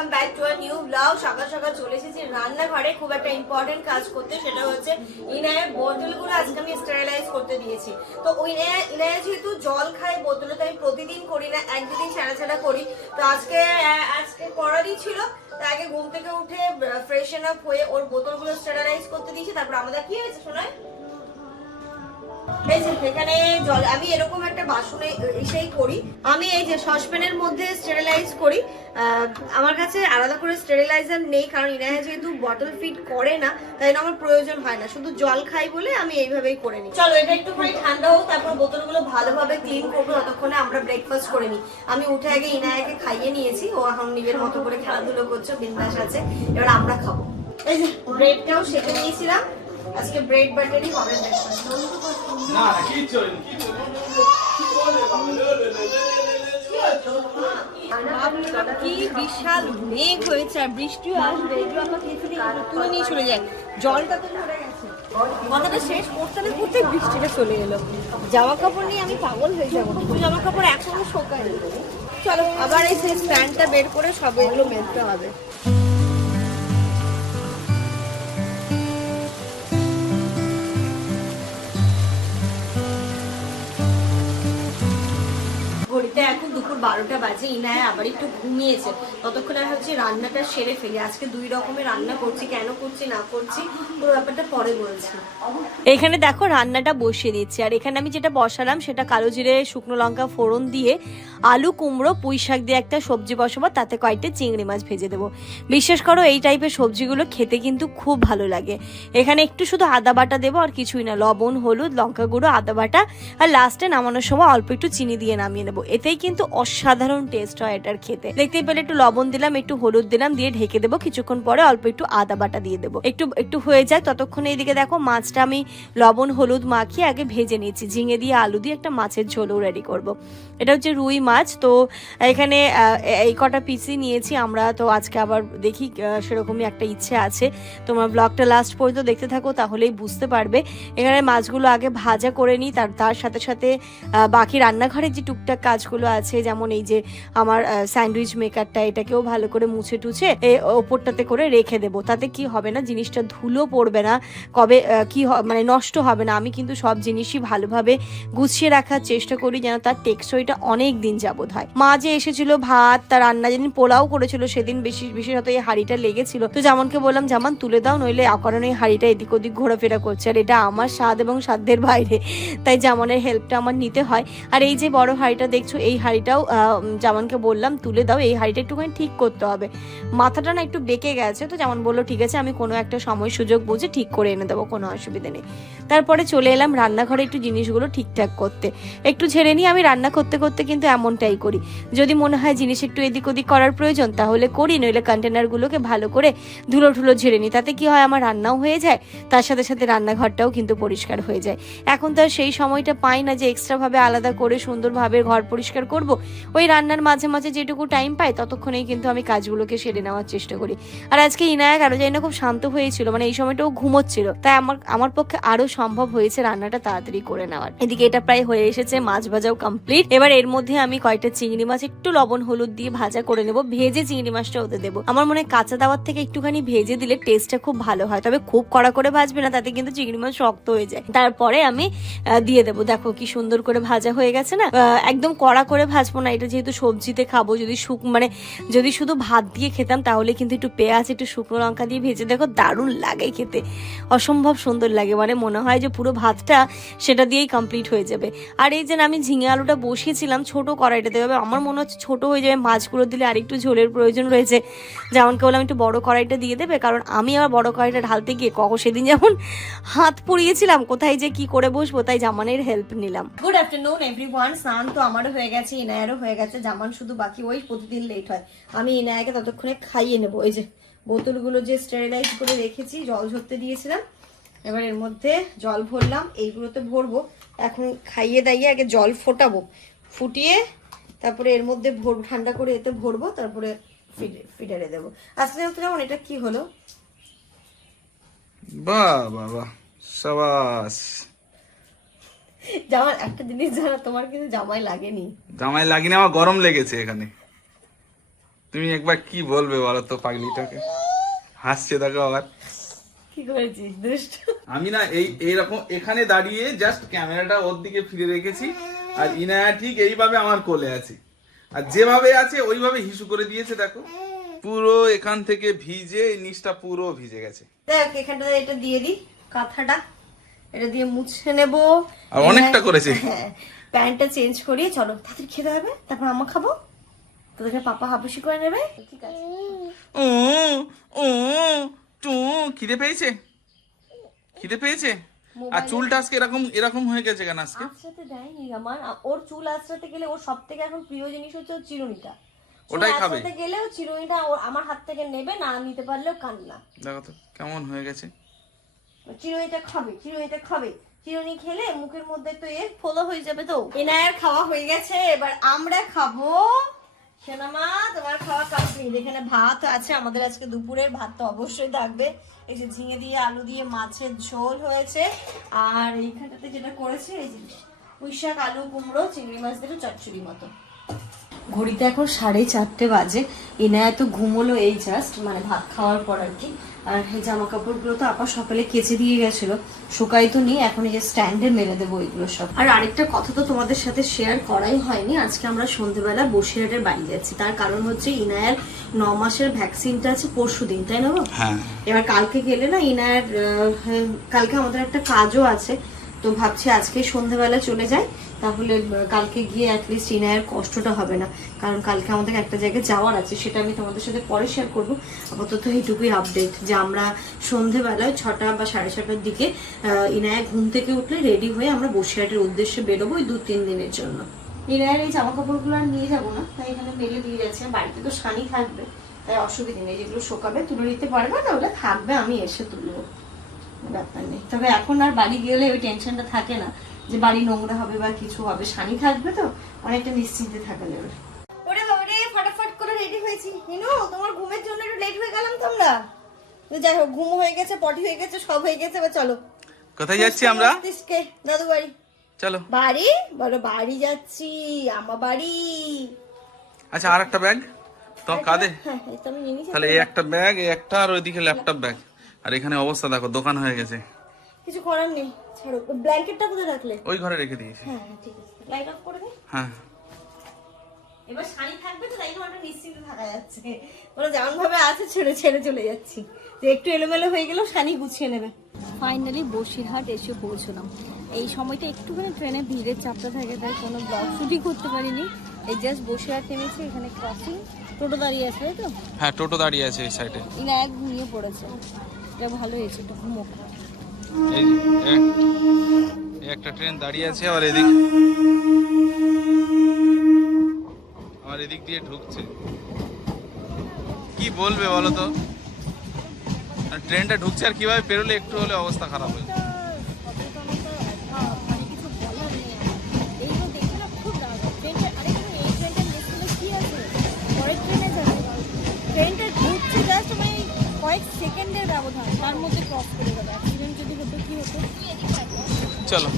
Welcome back to a new blog. সকাল সকাল চলে এসেছি রান্নাঘরে। খুব একটা ইম্পর্টেন্ট কাজ করতে, সেটা হচ্ছে ইনায়ের বোতলগুলো আজকে আমি স্টেরিলাইজ করতে দিয়েছি। তো ইনায়া ইনায়া যেহেতু জল খায় বোতলে তো আমি প্রতিদিন করি না এক দুদিন ছাড়া ছাড়া করি। তো আজকে আজকে করারই ছিল তো আগে ঘুম থেকে উঠে ফ্রেশন আপ হয়ে ওর বোতলগুলো স্টেরিলাইজ করতে দিয়েছি। তারপর আমাদের কি হয়েছে শোনায়? এখানে জল, আমি এরকম বাসনে এসেই করি। আমি এই যে সসপ্যানের মধ্যে স্টেরিলাইজ করি। আমার কাছে আলাদা করে স্টেরিলাইজার নেই কারণ ইনায়া যেহেতু বটল ফিট করে না তাই জন্য আমার প্রয়োজন হয় না। শুধু জল খাই বলে আমি এইভাবেই করে নিই। চলো এটা একটু করে ঠান্ডা হোক তারপর বোতলগুলো ভালোভাবে ক্লিন করব ততক্ষণে আমরা ব্রেকফাস্ট করে নিই। আমি উঠে আগে ইনায়াকে খাইয়ে নিয়েছি ও এখন নিজের মতো করে খেলাধুলো করছে বিন্দাস আছে। এবার আমরা খাব। এই যে ব্রেডটাও সেঁকে নিয়েছিলাম। আজকে ব্রেড বাটারই হবে ব্রেকফাস্ট না না কিচ্ছু হয়নি, কিচ্ছু কি বিশাল মেঘ হয়েছে আর বৃষ্টিও আসবে তুলে নিয়ে চলে যায় জলটা তো ধরে গেছে। কথাটা শেষ করতে না করতে বৃষ্টিটা চলে এলো। জামা কাপড় নিয়ে আমি পাগল হয়ে যাব। কিছু জামা কাপড় এখনও শোকায় চলো, আবার এই সেই স্ট্যান্ডটা বের করে সব এগুলো মেলতে হবে। ঘড়িতে এখন দুপুর বারোটা বাজে, ইনায় আবার একটু ঘুমিয়েছে। ততক্ষণ আমি হচ্ছে রান্নাটা সেরে ফেলি। আজকে দুই রকমের রান্না করছি, কেন করছি, না করছি, পুরো ব্যাপারটা পরে বলছি। এখানে দেখো রান্নাটা বসিয়ে দিচ্ছি। আর এখানে আমি যেটা বসালাম, সেটা কালো জিরে, শুকনো লঙ্কা, ফোড়ন দিয়ে আলু, কুমড়ো, পুঁই শাক দিয়ে একটা সবজি বসাবো, তাতে কয়েকটা চিংড়ি মাছ ভেজে দেবো। বিশেষ করো, এই টাইপের সবজিগুলো খেতে কিন্তু খুব ভালো লাগে। এখানে একটু শুধু আদা বাটা দেবো, আর কিছুই না। লবণ, হলুদ, লঙ্কা গুঁড়ো, আদা বাটা, আর লাস্টে নামানোর সময় অল্প একটু চিনি দিয়ে নামিয়ে নেব। এতেই কিন্তু অসাধারণ টেস্ট হয় এটার খেতে। দেখতেই পেলে একটু লবণ দিলাম, একটু হলুদ দিলাম, দিয়ে ঢেকে দেবো। কিছুক্ষণ পরে অল্প একটু আদা বাটা দিয়ে দেবো। একটু একটু হয়ে যায়, ততক্ষণ এইদিকে দেখো মাছটা আমি লবণ, হলুদ মাখিয়ে আগে ভেজে নিয়েছি। ঝিঙে দিয়ে আলু দিয়ে একটা মাছের ঝোলও রেডি করব। এটা হচ্ছে রুই মাছ, তো এখানে এই কটা পিসি নিয়েছি আমরা। তো আজকে আবার দেখি সেরকমই একটা ইচ্ছে আছে। তোমার ব্লগটা লাস্ট পর্যন্ত দেখতে থাকো, তাহলেই বুঝতে পারবে। এখানে মাছগুলো আগে ভাজা করে নিই, তার তার সাথে সাথে বাকি রান্নাঘরের যে টুকটাক কাজগুলো আছে, যেমন এই যে আমার স্যান্ডউইচ মেকারটা এটাকেও ভালো করে মুছে টুছে ওপরটাতে করে রেখে দেবো। তাতে কি হবে না, জিনিসটা ধুলো পড়বে না, কবে কি মানে নষ্ট হবে না। আমি কিন্তু সব জিনিসই ভালোভাবে গুছিয়ে রাখার চেষ্টা করি যেন তার টেকসইটা অনেক দিন যাবত হয়। মা যে এসেছিল ভাত, তার রান্না যেদিন পোলাও করেছিল, সেদিন বেশি বিশেষত এই হাঁড়িটা লেগেছিল। তো যেমনকে বললাম, জামান, তুলে দাও, নইলে অকারণে এই হাঁড়িটা এদিক ওদিক ঘোরাফেরা করছে। আর এটা আমার স্বাদ এবং সাধ্যের বাইরে। তাই জামানের হেল্পটা আমার নিতে হয়। আর এই যে বড় হাঁড়িটা দেখছ এই হাঁড়িটাও আহ, জামানকে বললাম তুলে দাও এই হাঁড়িটা একটুখানি ঠিক করতে হবে। মাথাটা না একটু বেঁকে গেছে তো যেমন বলল ঠিক আছে আমি কোনো একটা সময় সুযোগ বুঝে ঠিক করে এনে দেবো কোনো অসুবিধা নেই। তারপরে চলে এলাম রান্নাঘরে একটু জিনিসগুলো ঠিকঠাক করতে। একটু ঝেড়ে নিয়ে আমি রান্না করতে করতে কিন্তু এমনটাই করি। যদি মনে হয় জিনিস একটু এদিক ওদিক করার প্রয়োজন তাহলে করি নইলে কন্টেনারগুলোকে ভালো করে ধুলো ঠুলো ঝেড়ে নিই। তাতে কি হয় আমার রান্নাও হয়ে যায় তার সাথে সাথে রান্নাঘরটাও কিন্তু পরিষ্কার হয়ে যায়। এখন তো আর সেই সময়টা পাই না যে এক্সট্রাভাবে আলাদা করে সুন্দরভাবে ঘর পরিষ্কার করব। ওই রান্নার মাঝে মাঝে যেটুকু টাইম পাই, ততক্ষণেই কিন্তু আমি কাজগুলোকে সেরে নেওয়ার চেষ্টা করি। আর আজকে ইনায়া কেন জানি না খুব শান্ত হয়েছিল মানে এই সময়টাও ঘুমোচ্ছিল। তাই আমার আমার পক্ষে আরও সম্ভব হয়েছে রান্নাটা তাড়াতাড়ি করে নেওয়ার। এদিকে এটা প্রায় হয়ে এসেছে, মাছ ভাজাও কমপ্লিট এবার এর মধ্যে আমি কয়েকটা চিংড়ি মাছ, একটু লবণ, হলুদ দিয়ে ভাজা করে নেব। ভেজে চিংড়ি মাছটা ওতে দেবো। আমার মনে হয় কাঁচা দাওয়ার থেকে একটুখানি ভেজে দিলে টেস্টটা খুব ভালো হয়। তবে খুব কড়া করে ভাজবে না, তাতে কিন্তু চিংড়ি মাছ শক্ত হয়ে যায়। তারপরে আমি দিয়ে দেবো। দেখো কি সুন্দর করে ভাজা হয়ে গেছে না? একদম কড়া করে ভাজবো না, এটা যেহেতু সবজিতে খাব, যদি শুক মানে যদি শুধু ভাত দিয়ে খেতাম, তাহলে কিন্তু একটু পেঁয়াজ, একটু শুকনো লঙ্কা দিয়ে ভেজে দেখো দারুণ লাগে খেতে। অসম্ভব সুন্দর লাগে মানে মনে হয় যে পুরো ভাতটা সেটা দিয়েই কমপ্লিট হয়ে যাবে। আর এই যে আমি ঝিঙে আলুটা বসিয়েছিলাম ছোট কড়াইটাতে এবার আমার মনে হচ্ছে ছোট হয়ে যাবে, মাছগুলো দিলে আরেকটু ঝোলের প্রয়োজন রয়েছে। যেমনকে বললাম, একটু বড় কড়াইটা দিয়ে দেবে, কারণ আমি আবার বড় কড়াইটা ঢালতে গিয়ে কখন সেদিন যেমন হাত পুড়িয়েছিলাম, কোথায় যে কি করে বসবো, তাই জামানের হেল্প নিলাম। গুড আফটারনুন এভরিওয়ান স্নান তো আমারও হয়ে গেছে, ইনায়ারও হয়ে গেছে জামান শুধু বাকি ওই প্রতিদিন লেট হয়। আমি ইনায়াকে ততক্ষণে খাইয়ে নেব। এই যে বোতলগুলো যে স্টেরিলাইজ করে রেখেছি, জল ঝরতে দিয়েছিলাম, এবার এর মধ্যে জল ভরলাম, এইগুলোতে ভরবো। এখন খাইয়ে দাইয়ে আগে জল ফোটাবো। ফুটিয়ে তারপরে এর মধ্যে ভর ঠান্ডা করে এতে ভরবো, তারপরে ফিডারে দেবো। আস্তে যেমন এটা কি হলো? বাহ বাহ বাহ। সাবাস। জামার একটা জিনিস জানা তোমার কিন্তু জামাই লাগেনি। জামাই লাগিনি আমার গরম লেগেছে এখানে। তুমি একবার কি বলবে বলো তো পাগলিটাকে? হাসছে দেখো আবার। কি করেছিস দুষ্ট। আমি না এই এইরকম এখানে দাঁড়িয়ে জাস্ট ক্যামেরাটা ওর দিকে ফিরে রেখেছি আর ইনায়া ঠিক এইভাবে আমার কোলে আছে। আর যেভাবে আছে ওইভাবে হিসু করে দিয়েছে দেখো। পুরো এখান থেকে ভিজে এই নিচটা পুরো ভিজে গেছে। দেখ এখানটা এটা দিয়ে দিই কাঁথাটা। এটা দিয়ে মুছে নেব। আর অনেকটা করেছে। হ্যাঁ প্যান্টটা চেঞ্জ করিয়ে চলো তাদের খেতে হবে তারপর আমা খাব। তোদেরকে পাপা হাবুসি করে নেবে। ঠিক আছে। ও ও টু খিদে পেয়েছে? খিদে পেয়েছে? আর চুলটা আজকে এরকম এরকম হয়ে গেছে কেন আজকে? দেয়নি আমার ওর চুল আঁচড়াতে গেলে ওর সব থেকে এখন প্রিয় জিনিস হচ্ছে ওর চিরুনিটা। ওটাই খাবে? গেলেও চিরুনিটা আমার হাত থেকে নেবে না নিতে পারলেও কান্না। দেখো তো কেমন হয়ে গেছে। চিরুনিটা খাবে চিরুনিটা খাবে। চিরুনি খেলে মুখের মধ্যে তো এর ফলো হয়ে যাবে তো। এনায়ের খাওয়া হয়ে গেছে, এবার আমরা খাব। সোনামা তোমার খাওয়া কমপ্লিট এখানে ভাত আছে, আমাদের আজকে দুপুরের ভাত তো অবশ্যই থাকবে। এই যে ঝিঙে দিয়ে, আলু দিয়ে, মাছের ঝোল হয়েছে। আর এইখানটাতে যেটা করেছে, এই যে পুঁই শাক আলু, কুমড়ো, চিংড়ি মাছ দিয়ে চচ্চড়ি মতো। ঘড়িতে এখন সাড়ে চারটে বাজে। এনায়া তো ঘুমোলো এই জাস্ট মানে ভাত খাওয়ার পর আর কি। আর এই জামা কাপড়গুলো তো আপা সকালে কেচে দিয়ে গেছিল। শুকাই তো নেই এখন এই যে স্ট্যান্ডে মেরে দেবো এগুলো সব। আর আরেকটা কথা তো তোমাদের সাথে শেয়ার করাই হয়নি আজকে আমরা সন্ধ্যেবেলা বসিরহাটের বাড়ি যাচ্ছি। তার কারণ হচ্ছে ইনায়ার ন মাসের ভ্যাকসিনটা আছে পরশু দিন তাই না? হ্যাঁ। এবার কালকে গেলে না ইনায়ার হ্যাঁ, কালকে আমাদের একটা কাজও আছে। তো ভাবছি আজকে সন্ধ্যাবেলা চলে যাই। তাহলে কালকে গিয়ে অ্যাটলিস্ট ইনায়ের কষ্টটা হবে না। কারণ কালকে আমাদের একটা জায়গায় যাওয়ার আছে, সেটা আমি তোমাদের সাথে পরে শেয়ার করব। আপাতত এইটুকুই আপডেট যে আমরা সন্ধ্যেবেলায় ছটা বা সাড়ে ছটার দিকে ইনায়া ঘুম থেকে উঠলে রেডি হয়ে আমরা বসিরহাটের উদ্দেশ্যে বেরোবো ওই দু তিন দিনের জন্য। ইনায়ের এই জামা কাপড়গুলো আর নিয়ে যাব না, তাই এখানে মেলে দিয়ে যাচ্ছে। বাড়িতে তো শানি থাকবে, তাই অসুবিধে নেই, যেগুলো শোকাবে তুলে নিতে পারবে না ওটা থাকবে, আমি এসে তুলবো। ব্যাপার নেই। তবে এখন আর বাড়ি গেলে ওই টেনশনটা থাকে না। যে বাড়ি নোংরা হবে বা কিছু হবে শানি থাকবে তো অনেকটা নিশ্চিন্তে থাকা যাবে ওরে বাবারে ফটাফট করে রেডি হয়েছি। হিনু তোমার ঘুমের জন্য একটু লেট হয়ে গেলাম তো আমরা যাই হোক ঘুম হয়ে গেছে পটি হয়ে গেছে সব হয়ে গেছে এবার চলো। কোথায় যাচ্ছি আমরা? দাদু বাড়ি। চলো। বাড়ি? বলো বাড়ি যাচ্ছি আমার বাড়ি। আচ্ছা আর একটা ব্যাগ তো হ্যাঁ নিয়ে নিয়েছি। তাহলে এই একটা ব্যাগ এই একটা আর ওইদিকে ল্যাপটপ ব্যাগ আর এখানে অবস্থা দেখো দোকান হয়ে গেছে। কিছু করার নেই ছাড়ো। ব্ল্যাঙ্কেটটা কোথায় রাখলে? ওই ঘরে রেখে দিয়েছি। হ্যাঁ হ্যাঁ ঠিক আছে। লাইট অফ করে দে। হ্যাঁ। এবার শাড়ি থাকবে তো তাই জন্য নিশ্চিন্তে থাকা যাচ্ছে। ওরা যেমন ভাবে আছে ছেড়ে ছেড়ে চলে যাচ্ছি। যে একটু এলোমেলো হয়ে গেলেও শাড়ি গুছিয়ে নেবে। ফাইনালি বসিরহাট এসে পৌঁছলাম। এই সময়টা একটুখানি ট্রেনে ভিড়ের চাপটা থাকে তাই কোনো ব্লগ শুটই করতে পারিনি। এই জাস্ট বসিরহাট নেমেছি এখানে ক্রসিং টোটো দাঁড়িয়ে আছে তাই তো? হ্যাঁ টোটো দাঁড়িয়ে আছে এই সাইডে ইনা এক ঘুমিয়ে পড়েছে। এটা ভালো হয়েছে একটু ঘুমোক এই একটা ট্রেন দাঁড়িয়ে আছে, আবার এদিক আমার এদিক দিয়ে ঢুকছে। কি বলবে বলো তো? ট্রেনটা ঢুকছে আর কীভাবে পেরোলে একটু হলে অবস্থা খারাপ হয়ে ব্যবধান তার মধ্যে ক্রস করে যাবে অ্যাক্সিডেন্ট যদি হতো কি হতো? চলো।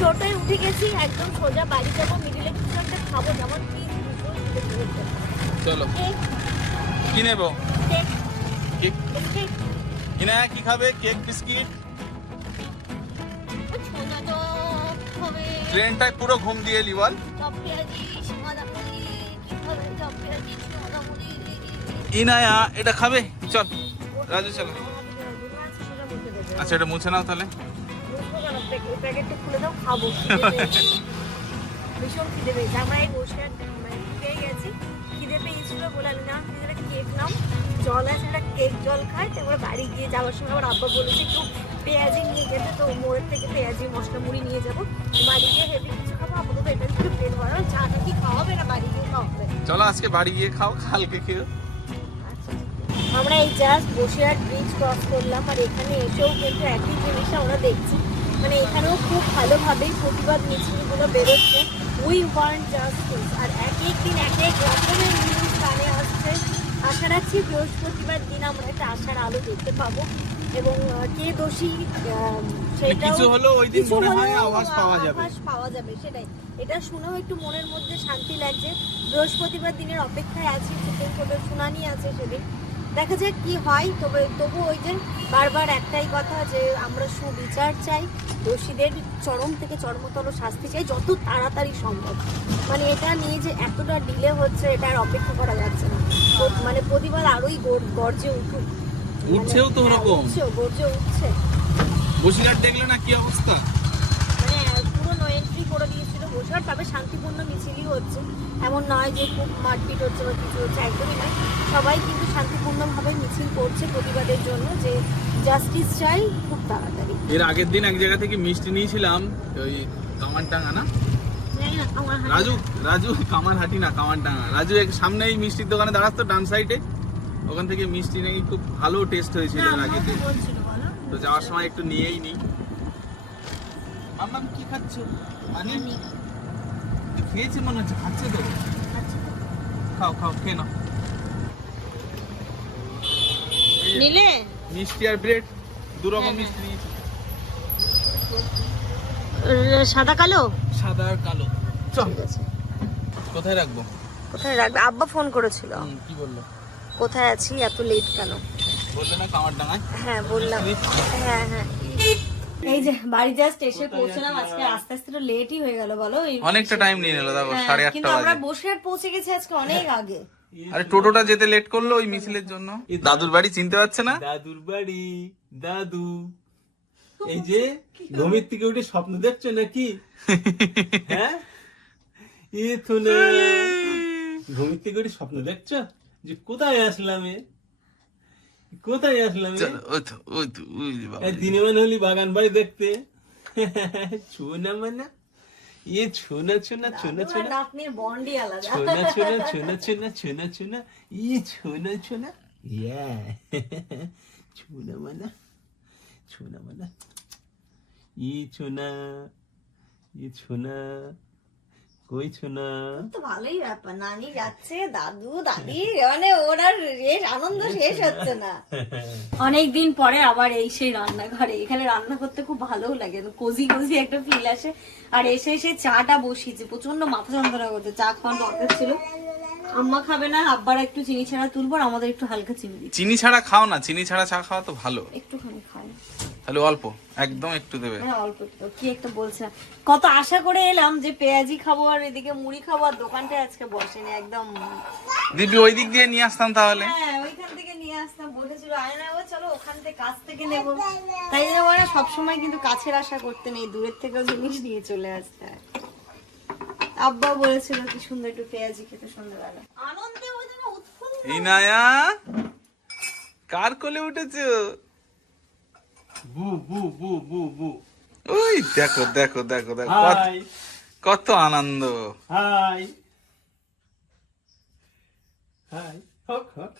টোটোয় উঠে গেছি একদম সোজা বাড়ি যাব মিডিলে কিছু একটা খাব যেমন চলো। কি? নেব? কেক। কিনা কি খাবে? Cake biscuit? ট্রেনটায় পুরো ঘুম দিয়ে এলি বল। ইনায়া এটা খাবে? চল রাজু চলো। আচ্ছা এটা মুছে নাও তাহলে। প্যাকেটটা খুলে দাও খাব। ভীষণ খিদে পেয়েছে। আমরা এই বসে মানে পেয়ে গেছি। খিদে পেয়েছিল বলে আমি না কেক জল আছে একটা কেক জল খাই তারপরে বাড়ি গিয়ে যাওয়ার সময় আমার আব্বা বলেছে একটু পেঁয়াজি নিয়ে যেতে। তো মোড়ের থেকে পেঁয়াজি মশলা মুড়ি নিয়ে যাব। বাড়ি গিয়ে হেভি কিছু খাব। আপাতত এটা একটু পেট ভরা চাটা কি খাওয়াবে না বাড়ি গিয়ে চলো আজকে বাড়ি গিয়ে খাও কালকে খেও আমরা এই জাস্ট বসিরহাট ব্রিজ ক্রস করলাম। আর এখানে এসেও কিন্তু একই জিনিস আমরা দেখছি। মানে এখানেও খুব ভালোভাবেই প্রতিবাদ মিছিলগুলো বেরোচ্ছে। উই ওয়ান্ট জাস্টিস আর এক এক দিন এক এক রকমের নিউজ কানে আসছে। আশা রাখছি বৃহস্পতিবার দিন আমরা একটা আশার আলো দেখতে পাবো। এবং কে দোষী আহ, সেটাও কিছু হলেও ওই দিন মনে হয় যাবে। পাওয়া যাবে সেটাই। এটা শুনেও একটু মনের মধ্যে শান্তি লাগছে। বৃহস্পতিবার দিনের অপেক্ষায় আছি সুপ্রিম কোর্টের শুনানি আছে সেদিন। দেখা যাক কি হয়। তবে তবু ওই যে বারবার একটাই কথা যে আমরা সুবিচার চাই দোষীদের চরম থেকে চরমতর শাস্তি চাই যত তাড়াতাড়ি সম্ভব। মানে এটা নিয়ে যে এতটা ডিলে হচ্ছে এটা আর অপেক্ষা করা যাচ্ছে না। মানে প্রতিবার আরোই গর- গর্জে উঠুক। মানে- উঠছেও তো হ্যাঁ, ওরকম। গর্জে উঠছে। বসিরহাট দেখলে না কি অবস্থা? মানে পুরো নো এন্ট্রি করে দিয়েছিল বসে তবে শান্তিপূর্ণ মিছিলই হচ্ছে। এমন নয় যে খুব মারপিট হচ্ছে বা কিছু হচ্ছে একদমই নয়। সবাই কিন্তু শান্তিপূর্ণভাবে মিছিল করছে প্রতিবাদের জন্য যে জাস্টিস চাই খুব তাড়াতাড়ি। এর আগের দিন এক জায়গা থেকে মিষ্টি নিয়েছিলাম ওই কামানটাঙ্গা না? রাজু রাজু কামারহাটি না কামার কামানটাঙ্গা। রাজু এক সামনে এই মিষ্টির দোকানে দাঁড়াতো ডান সাইডে। ওখান থেকে মিষ্টি নাকি খুব ভালো টেস্ট হয়েছিল আগে তো যাওয়ার সময় একটু নিয়েই নি। মাম্মাম কি খাচ্ছ? পানি খেয়েছি মনে হচ্ছে খাচ্ছে তো। খাও খাও খেয়ে নাও। নিলে? মিষ্টি আর ব্রেড দু রকম হ্যাঁ, মিষ্টি নিয়েছি। সাদা কালো? সাদা আর কালো। চল কোথায় রাখব? কোথায় রাখবে? আব্বা ফোন করেছিল। কি বলল? কোথায় আছি? এত লেট কেন? বলল না কামারডাঙ্গায়? হ্যাঁ বললাম। হ্যাঁ হ্যাঁ। এই যে বাড়ি জাস্ট এসে পৌঁছলাম আজকে আস্তে আস্তে তো লেটই হয়ে গেল বলো? অনেকটা টাইম নিয়ে নিল দেখো হ্যাঁ, সাড়ে কিন্তু আমরা বসে আর পৌঁছে গেছি আজকে অনেক আগে। আরে টোটোটা যেতে লেট করল ওই মিছিলের জন্য। দাদুর বাড়ি চিনতে পারছে না? দাদুর বাড়ি দাদু। এই যে ঘুমের থেকে উঠে স্বপ্ন দেখছ নাকি? হ্যাঁ? ঘুমের থেকে উঠে স্বপ্ন দেখছ? যে কোথায় আসলাম এ? কোথায় আসলাম দিনে মানে হলি বাগান বাড়ি দেখতে। ছোনা মানে? ইয়ে ছোনা ছোনা ছোনা ছোনা? নাতনির বন্ডই আলাদা। ছোনা ছোনা ছোনা ছোনা ছোনা ছোনা? ইয়ে ছোনা ছোনা? ইয়া। ছোনা মানা? ছোনা মানা? ই ছোনা ই ছোনা কই ছোনা তো ভালোই ব্যাপার নানি যাচ্ছে দাদু দাদি মানে ওর আর শেষ আনন্দ শেষ হচ্ছে না। অনেক দিন পরে আবার এই সেই রান্নাঘরে এখানে রান্না করতে খুব ভালোও লাগে কোজি কোজি একটা ফিল আসে। আর এসে এসে চাটা বসিয়েছে প্রচণ্ড মাথা যন্ত্রণা করতে চা খাওয়ার দরকার ছিল। আম্মা খাবে না আব্বার একটু চিনি ছাড়া তুলবো আমাদের একটু হালকা চিনি চিনি ছাড়া খাও না চিনি ছাড়া চা খাওয়া তো ভালো। একটুখানি খাই তাহলে অল্প একদম একটু দেবে। হ্যাঁ অল্প একটু। কি একটা বলছে? কত আশা করে এলাম যে পেঁয়াজি খাব আর এদিকে মুড়ি খাব আর দোকানটা আজকে বসেনি একদম। দিদি ওই দিক দিয়ে নিয়ে আসতাম তাহলে। হ্যাঁ ওইখান থেকে নিয়ে আসতাম। বলেছিল আয়না চলো ওখান থেকে কাছ থেকে নেব। তাই জন্য ওরা সবসময় কিন্তু কাছের আশা করতে নেই দূরের থেকেও জিনিস নিয়ে চলে আসতে হয়। আব্বা বলেছিল কি সুন্দর একটু পেঁয়াজি খেতে সন্ধ্যাবেলা আনন্দে ওই জন্য উৎফুল্ল। এই নায়া কার কোলে উঠেছো? বু বু বু বু বু। ওই দেখো দেখো দেখো দেখো। কত- আনন্দ। হাই। হাই। হক হক।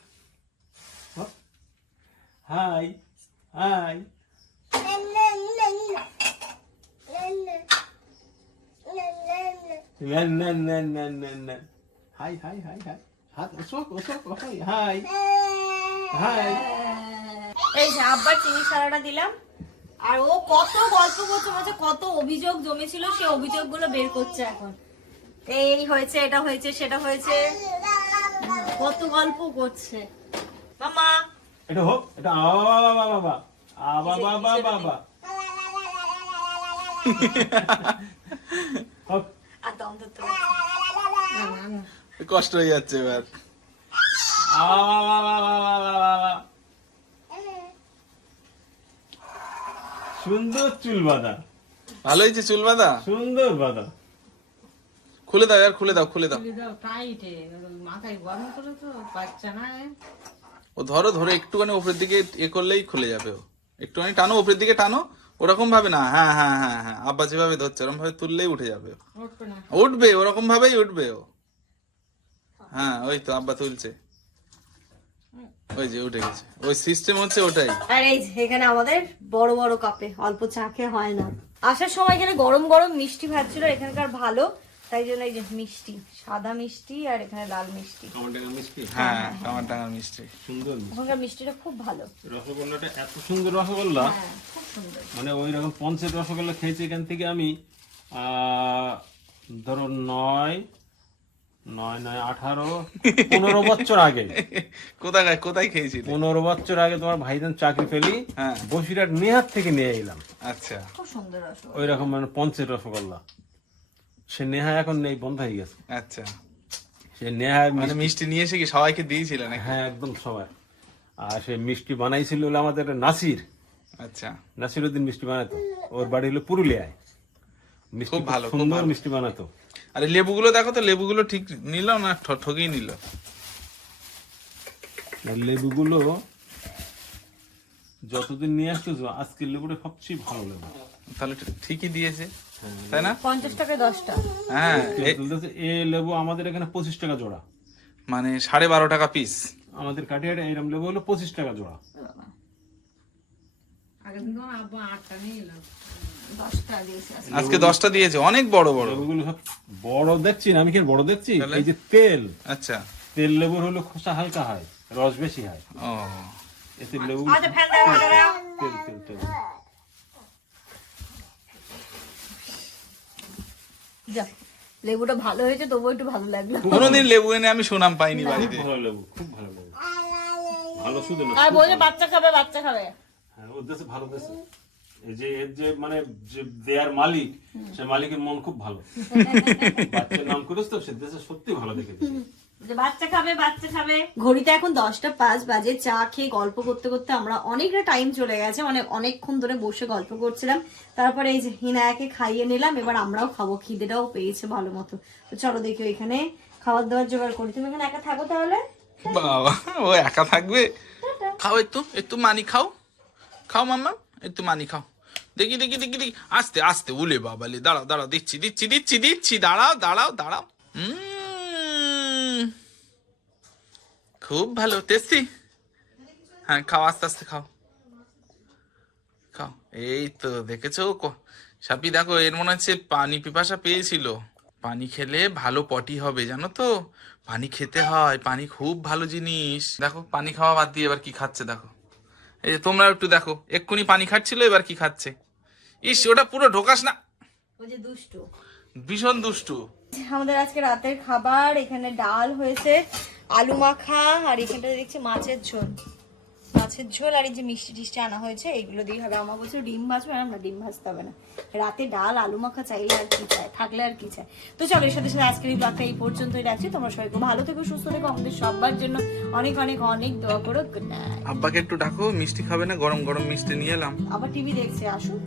হক। হাই। হাই। হাই হাত হাই। হাই। এই যে আব্বার চিনি ছাড়াটা দিলাম আর ও কত গল্প করছে বলছে কত অভিযোগ জমেছিল সে অভিযোগগুলো বের করছে এখন এই হয়েছে এটা হয়েছে সেটা হয়েছে কত গল্প করছে মামা এটা হোক এটা আবা বাবা আবা বাবা বাবা হোক আর দম ধরতে পারছে না। না, না, না। কষ্ট হয়ে যাচ্ছে এবার সুন্দর চুল বাঁধা। ভালো হয়েছে চুল বাঁধা? সুন্দর বাঁধা। খুলে দাও আর খুলে দাও খুলে দাও। মাথায় গরম করে তো বাচ্চা না ও ধরো ধরো একটুখানি উপরের দিকে এ করলেই খুলে যাবে ও। একটুখানি টানো উপরের দিকে টানো ওরকম ভাবে না হ্যাঁ হ্যাঁ হ্যাঁ হ্যাঁ আব্বা যেভাবে ধরছে ওরকম ভাবে তুললেই উঠে যাবে উঠবে না। উঠবে ওরকম ভাবেই উঠবে ও। হ্যাঁ ওই তো আব্বা তুলছে। ওই যে উঠে গেছে। ওই সিস্টেম হচ্ছে ওটাই। আর এই যে এখানে আমাদের বড় বড় কাপে অল্প চা খেয়ে হয় না। আসার সময় এখানে গরম গরম মিষ্টি ভাজছিল এখানকার ভালো। তাই জন্য এই যে মিষ্টি সাদা মিষ্টি আর এখানে লাল মিষ্টি। মিষ্টি? হ্যাঁ কামার টাঙার মিষ্টি। সুন্দর ওখানকার মিষ্টিটা খুব ভালো। রসগোল্লাটা এত সুন্দর রসগোল্লা। হ্যাঁ খুব সুন্দর। মানে ওই রকম পঞ্চের রসগোল্লা খেয়েছি এখান থেকে আমি আহ, ধরো নয় নয় নয় আঠারো পনেরো বছর আগে। কোথায় কোথায় খেয়েছিল? পনেরো বছর আগে তোমার ভাইজান চাকরি পেলি হ্যাঁ। বসিরহাট নেহার থেকে নিয়ে এলাম। আচ্ছা। খুব সুন্দর ওই রকম মানে পঞ্চের রসগোল্লা। সে নেহা এখন নেই বন্ধ হয়ে গেছে। আচ্ছা। সে নেহার মানে মিষ্টি নিয়ে এসে কি সবাইকে দিয়েছিল নাকি? হ্যাঁ একদম সবাই। আর সে মিষ্টি বানাইছিল হলো আমাদের নাসির। আচ্ছা। নাসির উদ্দিন মিষ্টি বানাতো। ওর বাড়ি হলো পুরুলিয়ায়। মিষ্টি খুব ভালো, সুন্দর মিষ্টি বানাতো। আরে লেবুগুলো দেখো তো লেবুগুলো ঠিক নিল না? ঠ- ঠকিয়ে নিল। লেবুগুলো যতদিন নিয়ে আসতো আজকের লেবুটা সবচেয়ে ভালো লেবু। তাহলে ঠিকই দিয়েছে। তাই না? পঞ্চাশ টাকায় দশটা। হ্যাঁ এ- বলতেছে, এ লেবু আমাদের এখানে পঁচিশ টাকা জোড়া। মানে সাড়ে বারো টাকা পিস আমাদের কাটিয়াটা এরকম লেবু হলো পঁচিশ টাকা জোড়া। আগের দিন তোমার আব্বা আটটা নিয়ে আজকে। আজকে দশটা দিয়েছে অনেক বড় বড়। সব বড় দেখছি না আমি কি বড় দেখছি? এই যে তেল। আচ্ছা। তেল লেবুর হলো খোসা হালকা হয় রস বেশি হয়। ও। এতে লেবু আচ্ছা। তেল তেল তেল। যাক, লেবুটা ভালো হয়েছে তবুও একটু ভালো লাগল। কোনোদিন লেবু এনে আমি সুনাম পাইনি বাড়িতে। ভালো লেবু খুব ভালো লেবু। ভালো শুধু আর বলছে বাচ্চা খাবে বাচ্চা খাবে। হ্যাঁ ওর দেশে ভালো দেশে। যে এর যে মানে যে দেয়ার মালিক সে মালিকের মন খুব ভালো। বাচ্চার নাম করেছ তো সে দেশে সত্যি ভালো দেখে যে বাচ্চা খাবে বাচ্চা খাবে। ঘড়িতে এখন দশটা পাঁচ বাজে চা খেয়ে গল্প করতে করতে আমরা অনেকটা টাইম চলে গেছে মানে অনেকক্ষণ ধরে বসে গল্প করছিলাম। তারপরে এই যে হিনায়াকে খাইয়ে নিলাম এবার আমরাও খাব খিদেটাও পেয়েছে ভালো মতো। তো চলো দেখি এখানে খাবার দাবার জোগাড় করি। তুমি এখানে একা থাকো তাহলে? বাবা ও একা থাকবে? খাও একটু একটু মানি খাও। খাও মাম্মা। একটু মানি খাও। দেখি দেখি দেখি দেখি। আস্তে আস্তে, উলে বাবালে, দাঁড়াও দাঁড়াও, দিচ্ছি দিচ্ছি দিচ্ছি দিচ্ছি, দাঁড়াও দাঁড়াও দাঁড়াও। খুব ভালো, টেস্টি। হ্যাঁ খাও, আস্তে আস্তে খাও। খাও, এই তো দেখেছ সাপি, দেখো, এর মনে হচ্ছে পানি পিপাসা পেয়েছিল। পানি খেলে ভালো পটি হবে, জানো তো? পানি খেতে হয়, পানি খুব ভালো জিনিস। দেখো, পানি খাওয়া বাদ দিয়ে এবার কি খাচ্ছে, দেখো। এই যে তোমরা একটু দেখো এক্ষুনি পানি খাচ্ছিল এবার কি খাচ্ছে? ইস ওটা পুরো ঢোকাস না। ওই যে দুষ্টু। ভীষণ দুষ্টু। আমাদের আজকে রাতের খাবার এখানে ডাল হয়েছে আলু মাখা আর এখানটা দেখছি মাছের ঝোল। মাছের ঝোল আর এই যে মিষ্টি টিষ্টি আনা হয়েছে এইগুলো দিয়ে হবে আমার বলছে ডিম ভাজবে আর আমরা ডিম ভাজতে হবে না। রাতে ডাল আলু মাখা চাইলে আর কি চাই থাকলে আর কি চাই। তো চলো এর সাথে সাথে আজকের এই ব্লগটা এই পর্যন্তই রাখছি। তোমরা সবাই খুব ভালো থেকো সুস্থ থেকো আমাদের সবার জন্য অনেক অনেক অনেক দোয়া করো গুড নাইট আব্বাকে একটু ডাকো মিষ্টি খাবে না গরম গরম মিষ্টি নিয়ে এলাম। আবার টিভি দেখছে আসুন